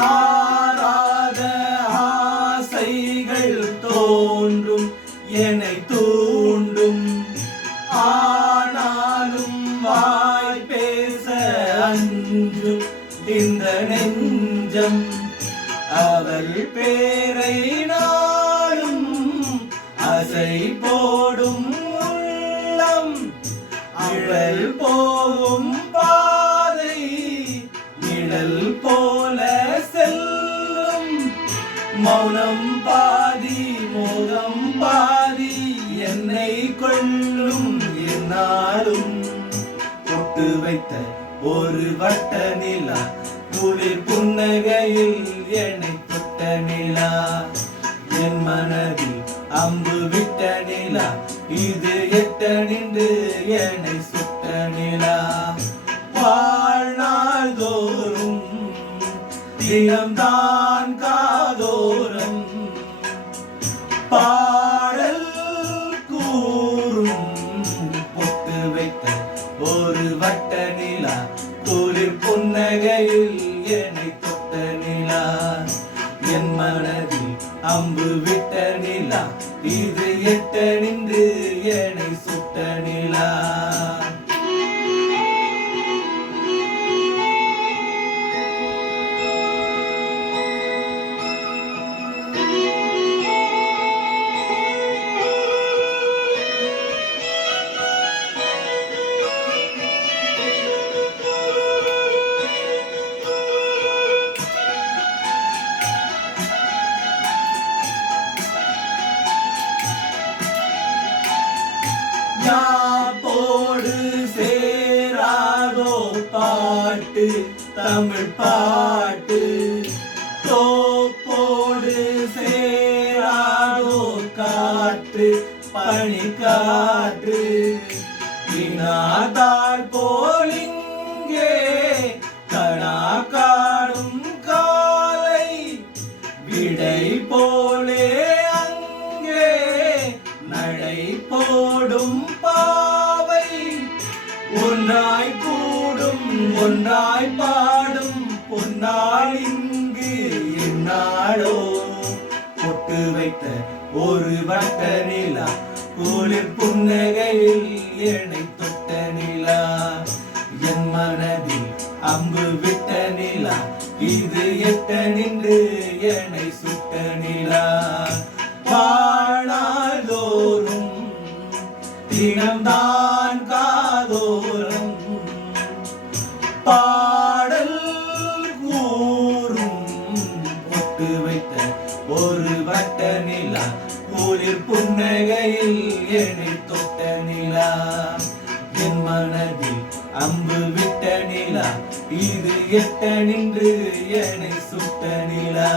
ஆராத ஆசைகள் தோன்றும் என்னை தூண்டும். ஆனாலும் வாய் பேச அஞ்சும் இந்த நெஞ்சம் அவள் பேரை நாளும் அசை போடும் உள்ளம். அவள் மௌனம் பாதி மோகம் பாதி என்னை கொள்ளும் என்னாலும். கொட்டு வைத்த ஒரு வட்ட நிலா குளிர் புன்னகையில் என்னை தொட்ட நிலா. என் மனதில் அம்பு விட்ட நிலா இது எட்ட நின்று என்னை சுட்ட என்னை தொட்ட நிலா என் மனதில் அம்பு விட்ட நிலா இது எட்ட நின்று என்னை சுட்ட நிலா. யாப்போடு சேராதோ பாட்டு தமிழ் பாட்டு. தோப்போடு சேராதோ காற்று பனி காற்று. வினாதாள் போலிங்கே கணா காணும் காலை விடை போலே ஒன்றாய் பாடும் பொன்னாள் இங்கு என்னாளோ பொட்டு வைத்த ஒரு வட்ட நிலா குளிர் புன்னகையில் என்னை தொட்ட நிலா. என் மனதில் அம்பு விட்ட நிலா இது எட்ட நின்று என்னை சுட்ட நிலா. போட்டு வைத்த ஒரு வட்ட நிலா. ஊரில் புன்னகையில் என்னை தொட்ட நிலா. என் மனதில் அம்பு விட்ட நிலா. இது எட்ட நின்று என்னை சுட்ட நிலா.